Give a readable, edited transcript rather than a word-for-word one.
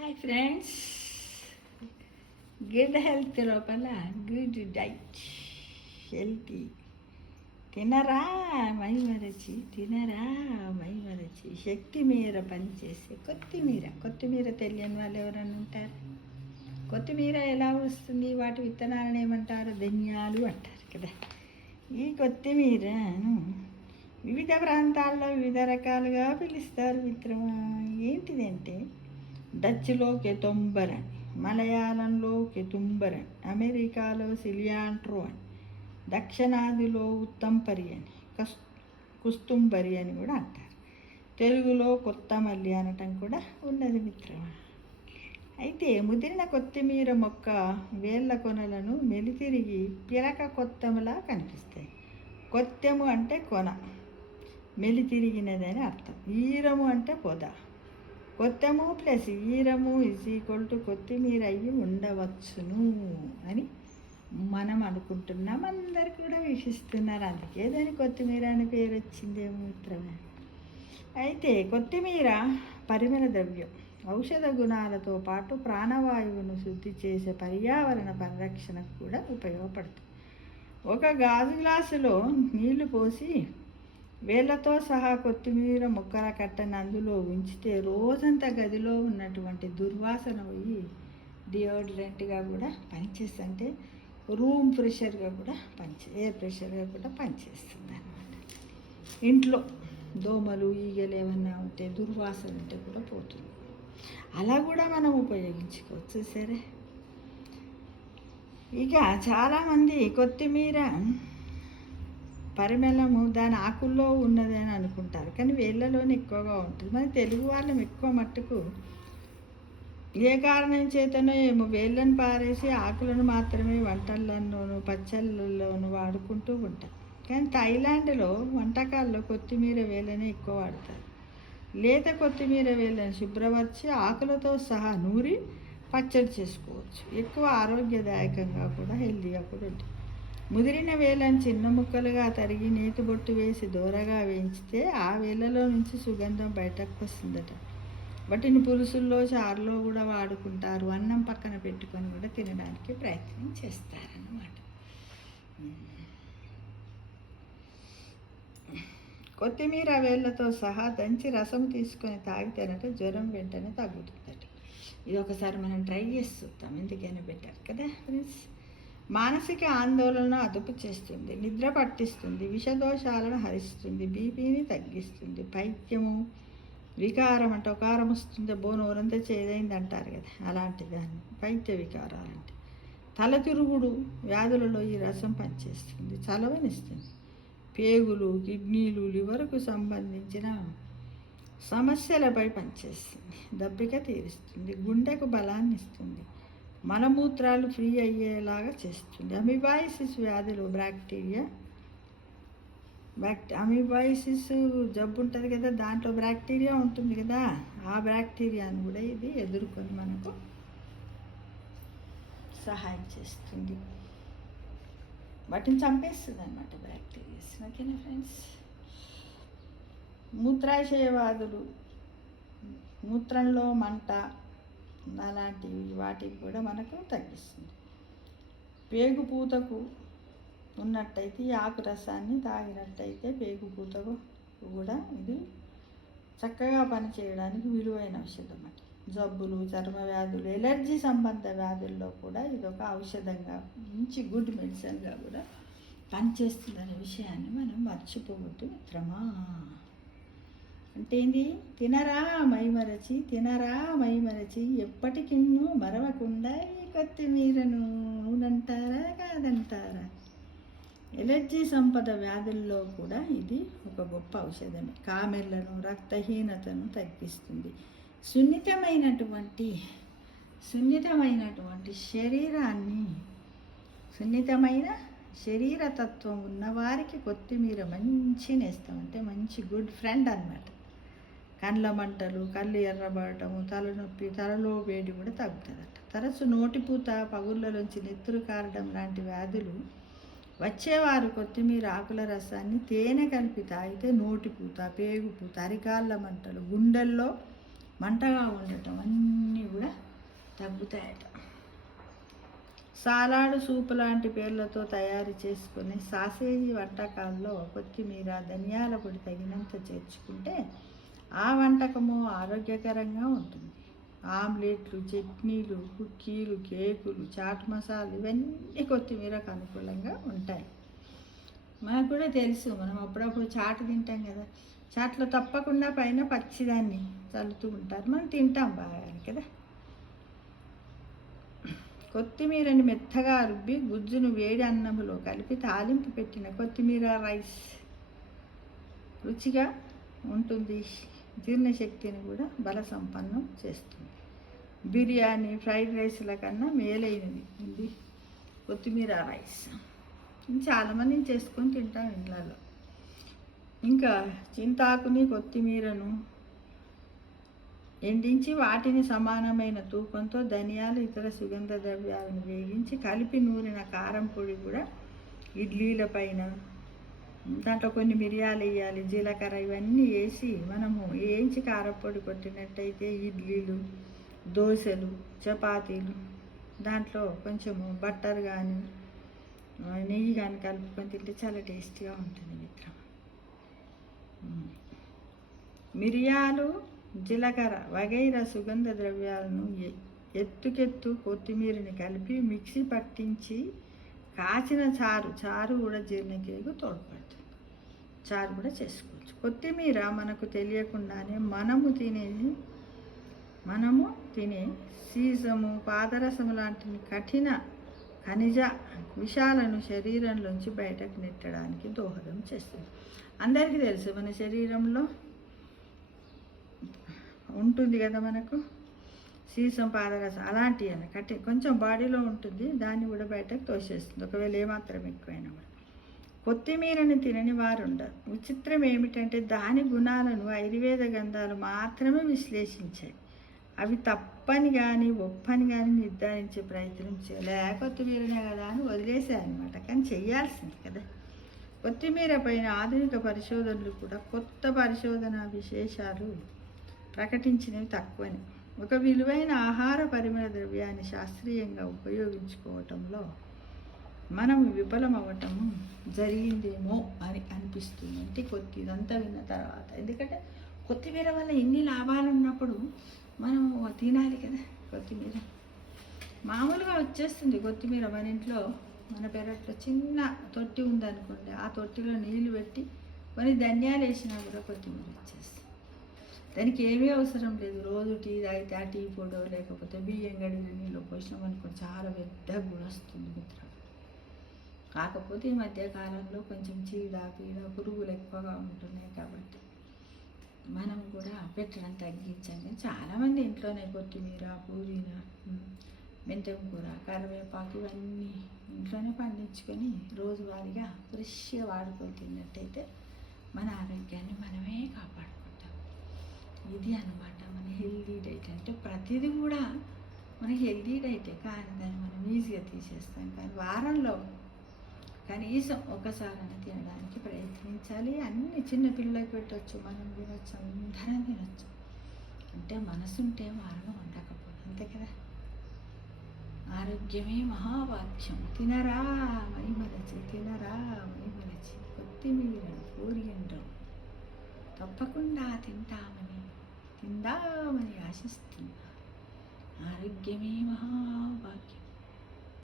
Hi friends, good health లోపల good diet healthy తినరా మైమరచి, తినరా మైమరచి. శక్తి మీర పనిచేసే కొత్తిమీర తెలియని వాళ్ళు ఎవరైనా ఉంటారు? కొత్తిమీర ఎలా వస్తుంది? వాటి విత్తనాలను ఏమంటారు? ధనియాలు అంటారు కదా. ఈ కొత్తిమీరను వివిధ ప్రాంతాల్లో వివిధ రకాలుగా పిలుస్తారు మిత్రమా. ఏంటిదంటే డచ్లో కెతొంబర్ అని, మలయాళంలో కెతుంబర్ అని, అమెరికాలో సిలియాంట్రో అని, దక్షిణాదిలో ఉత్తంపరి అని, కుస్తుంబరి అని కూడా అంటారు. తెలుగులో కొత్తమల్లి అనటం కూడా ఉన్నది మిత్రమా. అయితే ముదిరిన కొత్తిమీర మొక్క వేళ్ళ కొనలను మెలితిరిగి పిలక కొత్తములా కనిపిస్తాయి. కొత్తెము అంటే కొన, మెలితిరిగినదని అర్థం. ఈరము అంటే పొద. కొత్తెము ప్లస్ ఈరము = కొత్తిమీర అయ్యి ఉండవచ్చును అని మనం అనుకుంటున్నాం. అందరు కూడా వీక్షిస్తున్నారు. అందుకే దాని కొత్తిమీర అని పేరు వచ్చిందేమో మిత్రమే. అయితే కొత్తిమీర పరిమళ ద్రవ్యం, ఔషధ గుణాలతో పాటు ప్రాణవాయువును శుద్ధి చేసే పర్యావరణ పరిరక్షణకు కూడా ఉపయోగపడుతుంది. ఒక గాజు గ్లాసులో నీళ్లు పోసి వేళ్ళతో సహా కొత్తిమీర ముక్కల కట్టని అందులో ఉంచితే రోజంతా గదిలో ఉన్నటువంటి దుర్వాసన పోయి డియోడ్రెంట్గా కూడా పనిచేస్తుంది. అంటే రూమ్ ప్రెషర్గా కూడా ఎయిర్ ప్రెషర్గా కూడా పనిచేస్తుంది అన్నమాట. ఇంట్లో దోమలు ఈగలు ఏమన్నా ఉంటే, దుర్వాసన ఉంటే కూడా పోతుంది. అలా కూడా మనం ఉపయోగించుకోవచ్చు. సరే, ఇక చాలామంది కొత్తిమీర పరిమళము దాని ఆకుల్లో ఉన్నది అని అనుకుంటారు, కానీ వేళ్ళలోనే ఎక్కువగా ఉంటుంది. మన తెలుగు వాళ్ళం ఎక్కువ మట్టుకు ఏ కారణం చేతనో ఏమో వేళ్ళను పారేసి ఆకులను మాత్రమే వంటల్లోనూ పచ్చళ్ళలోనూ వాడుకుంటూ ఉంటారు. కానీ థాయిలాండ్లో వంటకాల్లో కొత్తిమీర వేళ్ళనే ఎక్కువ వాడతారు. లేత కొత్తిమీర వేళ్ళని శుభ్రపరిచి ఆకులతో సహా నూరి పచ్చడి చేసుకోవచ్చు. ఎక్కువ ఆరోగ్యదాయకంగా కూడా హెల్తీగా కూడా ఉంటుంది. ముదిరిన వేళ్ళని చిన్న ముక్కలుగా తరిగి నేతి బొట్టు వేసి దూరగా వేయించితే ఆ వేళ్ళలో నుంచి సుగంధం బయటకు వస్తుందట. వాటిని పులుసుల్లో, చారులో కూడా వాడుకుంటారు. అన్నం పక్కన పెట్టుకొని కూడా తినడానికి ప్రయత్నం చేస్తారన్నమాట. కొత్తిమీర వేళ్ళతో సహా దంచి రసం తీసుకొని తాగితేనట జ్వరం వెంటనే తగ్గుతుందట. ఇది ఒకసారి మనం ట్రై చేసి చూద్దాం. ఎందుకైనా బెటర్ కదా ఫ్రెండ్స్. మానసిక ఆందోళన అదుపు చేస్తుంది, నిద్ర పట్టిస్తుంది, విషదోషాలను హరిస్తుంది, బీపీని తగ్గిస్తుంది, పైత్యము వికారం అంటే ఒకారం వస్తుంది, బోనోరంతా చేదైంది అంటారు కదా, అలాంటి దాన్ని పైత్య వికారాలంటే. తల తిరుగుడు వ్యాధులలో ఈ రసం పనిచేస్తుంది, చలవనిస్తుంది. పేగులు, కిడ్నీలు, లివర్కు సంబంధించిన సమస్యలపై పనిచేస్తుంది, దప్పిక తీరుస్తుంది, గుండెకు బలాన్ని ఇస్తుంది, మలమూత్రాలు ఫ్రీ అయ్యేలాగా చేస్తుంది. అమీబాయిసిస్ వ్యాధిలో అమీబాయిసిస్ జబ్బు ఉంటుంది కదా, దాంట్లో బ్యాక్టీరియా ఉంటుంది కదా, ఆ బ్యాక్టీరియాను కూడా ఇది ఎదుర్కొని మనకు సహాయం చేస్తుంది. వాటిని చంపేస్తుంది అన్నమాట బ్యాక్టీరియాస్. ఓకేనా ఫ్రెండ్స్. మూత్రాశయవాదులు, మూత్రంలో మంట అలాంటివి వాటికి కూడా మనకు తగ్గిస్తుంది. పేగుపూతకు ఉన్నట్టయితే ఈ ఆకు రసాన్ని తాగినట్టయితే పేగుపూతకు కూడా ఇది చక్కగా పనిచేయడానికి విలువైన ఔషధం అన్నమాట. జబ్బులు, చర్మ వ్యాధులు, ఎలర్జీ సంబంధ వ్యాధుల్లో కూడా ఇది ఒక ఔషధంగా, మంచి గుడ్ మెడిసిన్గా కూడా పనిచేస్తుందనే విషయాన్ని మనం మర్చిపోవద్దు మిత్రమా. అంటే ఏంది? తినరా మైమరచి ఎప్పటికిన్నూ మరవకుండా ఈ కొత్తిమీరను. అవునంటారా కాదంటారా? ఎలర్జీ సంపద వ్యాధుల్లో కూడా ఇది ఒక గొప్ప ఔషధమే. కామెర్లను, రక్తహీనతను తగ్గిస్తుంది. సున్నితమైన శరీరతత్వం ఉన్నవారికి కొత్తిమీర మంచి నేస్తం, అంటే మంచి గుడ్ ఫ్రెండ్ అన్నమాట. కండ్ల మంటలు, కళ్ళు ఎర్రబడటము, తలనొప్పి, తలలో వేడి కూడా తగ్గుతుందట. తరచు నోటిపూత, పగుళ్ళలోంచి నెత్తురు కారడం లాంటి వ్యాధులు వచ్చేవారు కొత్తిమీర ఆకుల రసాన్ని తేనె కలిపి తాగితే నోటిపూత, పేగుపూత, అరికాళ్ళ మంటలు, గుండెల్లో మంటగా ఉండటం అన్నీ కూడా తగ్గుతాయట. సాలాడు, సూపు లాంటి పేర్లతో తయారు చేసుకునే సాసేజీ వంటకాల్లో కొత్తిమీర, ధనియాల పొడి తగినంత చేర్చుకుంటే ఆ వంటకము ఆరోగ్యకరంగా ఉంటుంది. ఆమ్లెట్లు, చట్నీలు, కుక్కీలు, కేకులు, చాట్ మసాలాలు ఇవన్నీ కొత్తిమీరకు అనుకూలంగా ఉంటాయి. మనకు కూడా తెలుసు, మనం అప్పుడప్పుడు చాట్ తింటాం కదా, చాట్లో తప్పకుండా పైన పచ్చిదాన్ని చల్లుతూ ఉంటారు, మనం తింటాం బాగా కదా. కొత్తిమీరని మెత్తగా రుబ్బి గుజ్జును వేడి అన్నములో కలిపి తాలింపు పెట్టిన కొత్తిమీర రైస్ రుచిగా ఉంటుంది, జీర్ణశక్తిని కూడా బల సంపన్నం చేస్తుంది. బిర్యానీ, ఫ్రైడ్ రైస్ల కన్నా మేలైనది ఇది కొత్తిమీర రైస్. చాలామంది చేసుకొని తింటాం ఇంట్లో. ఇంకా చింతాకుని, కొత్తిమీరను ఎండించి వాటిని సమానమైన తూకంతో ధనియాలు, ఇతర సుగంధ ద్రవ్యాలను వేగించి కలిపి నూరిన కారం పొడి కూడా ఇడ్లీల పైన, దాంట్లో కొన్ని మిరియాలు వేయాలి, జీలకర్ర ఇవన్నీ వేసి మనము వేయించి కారపొడి కొట్టినట్టయితే ఇడ్లీలు, దోశలు, చపాతీలు దాంట్లో కొంచెము బట్టర్ కానీ నెయ్యి కానీ కలుపుకొని తింటే చాలా టేస్టీగా ఉంటుంది మిత్రం. మిరియాలు, జీలకర్ర వగైరా సుగంధ ద్రవ్యాలను ఎత్తుకెత్తు కొత్తిమీరని కలిపి మిక్సీ పట్టించి కాచిన చారు కూడా జీర్ణక్రియకు తోడ్పడుతుంది. చారు కూడా చేసుకోవచ్చు. కొత్తిమీర మనకు తెలియకుండానే మనము తినే సీసము, పాదరసము లాంటి కఠిన ఖనిజ విషాలను శరీరంలోంచి బయటకు నెట్టడానికి దోహదం చేస్తుంది. అందరికీ తెలుసు మన శరీరంలో ఉంటుంది కదా మనకు సీసం, పాదరసం అలాంటివి అని కొంచెం బాడీలో ఉంటుంది, దాన్ని కూడా బయటకు తోసేస్తుంది ఒకవేళ ఏమాత్రం ఎక్కువైనా కూడా. కొత్తిమీరని తినని వారు ఉండరు. విచిత్రం ఏమిటంటే దాని గుణాలను ఆయుర్వేద గ్రంథాలు మాత్రమే విశ్లేషించాయి. అవి తప్పని కానీ ఒప్పని కానీ నిర్ధారించే ప్రయత్నం చేయలే. కొత్తిమీరనే కదా అని వదిలేసాయన్నమాట, కానీ చెయ్యాల్సింది కదా. కొత్తిమీర పైన ఆధునిక పరిశోధనలు కూడా కొత్త పరిశోధన విశేషాలు ప్రకటించినవి తక్కువని. ఒక విలువైన ఆహార పరిమళ ద్రవ్యాన్ని శాస్త్రీయంగా ఉపయోగించుకోవటంలో మనం విఫలమవ్వటం జరిగిందేమో అని అనిపిస్తుంది. అంటే ఇదంతా విన్న తర్వాత, ఎందుకంటే కొత్తిమీర వల్ల ఎన్ని లాభాలు ఉన్నప్పుడు మనం తినాలి కదా. కొత్తిమీర మామూలుగా వచ్చేస్తుంది. కొత్తిమీర మన ఇంట్లో మన పెరట్లో చిన్న తొట్టి ఉందనుకోండి, ఆ తొట్టిలో నీళ్లు పెట్టి కొన్ని ధనియాలు వేసినా కూడా కొత్తిమీర వచ్చేస్తుంది. దానికి ఏమీ అవసరం లేదు. రోజు టీ తాగితే ఆ టీ పొడో లేకపోతే బియ్యం గడిగిన నీళ్ళు పోసినాం అనుకోండి, చాలా పెద్ద గుణ వస్తుంది మిత్రం. కాకపోతే ఈ మధ్యకాలంలో కొంచెం చీడ పీడ పురుగులు ఎక్కువగా ఉంటున్నాయి కాబట్టి మనం కూడా పెట్టడం తగ్గించండి. చాలామంది ఇంట్లోనే కొత్తిమీర, పుదీనా, మెంతం కూర, కరివేపాకు ఇవన్నీ ఇంట్లోనే పండించుకొని రోజువారీగా ఫ్రెష్గా వాడుకొని తిన్నట్టయితే మన ఆరోగ్యాన్ని మనమే కాపాడుకుంటాం. ఇది అన్నమాట మన హెల్దీ డైట్. అంటే ప్రతిదీ కూడా మన హెల్దీ డైటే, కానీ దాన్ని మనం ఈజీగా తీసేస్తాం. కానీ వారంలో కనీసం ఒకసారైనా తినడానికి ప్రయత్నించాలి. అన్ని చిన్న పిల్లలకి పెట్టవచ్చు, మనం తినొచ్చు, అందరం తినొచ్చు. అంటే మనసుంటే వారం ఉండకపోతే అంతే కదా. ఆరోగ్యమే మహాభాగ్యం. తినరా మైమరచి, తినరా మైమరచి కొత్తిమీరను పూరియండ్రు తప్పకుండా తిందామని ఆశిస్తున్నా. ఆరోగ్యమే మహా